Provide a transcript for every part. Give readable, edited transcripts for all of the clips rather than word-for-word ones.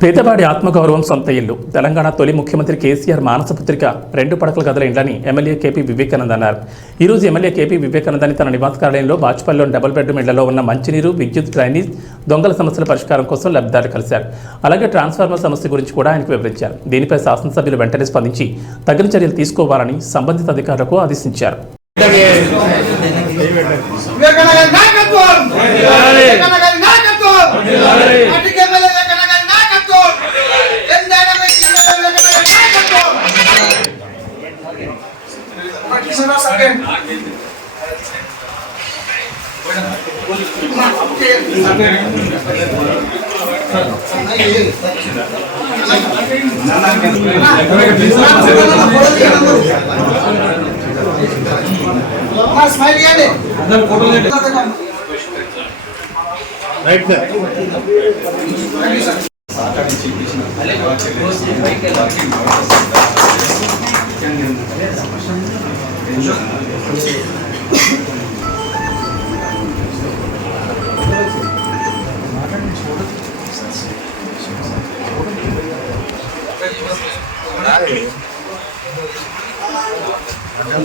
పేదవాడి ఆత్మగౌరవం సొంత ఇల్లు. తెలంగాణ తొలి ముఖ్యమంత్రి కేసీఆర్ మానసపుత్రిక 2 పడకల గదుల ఇండ్లని ఎమ్మెల్యే కేపీ వివేకానంద్ అన్నారు. ఈరోజు ఎమ్మెల్యే కేపీ వివేకానందని తన నివాస కార్యాలయంలో బాచుపల్లిలోని డబుల్ బెడ్రూమ్ ఇళ్లలో ఉన్న మంచినీరు, విద్యుత్, డ్రైనేజ్, దొంగల సమస్యల పరిష్కారం కోసం లబ్ధిదారులు కలిశారు. అలాగే ట్రాన్స్ఫార్మర్ సమస్య గురించి కూడా ఆయనకు వివరించారు. దీనిపై శాసనసభ్యులు వెంటనే స్పందించి తగిన చర్యలు తీసుకోవాలని సంబంధిత అధికారులకు ఆదేశించారు.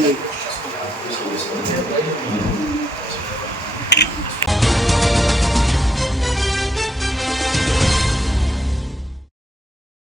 Hey.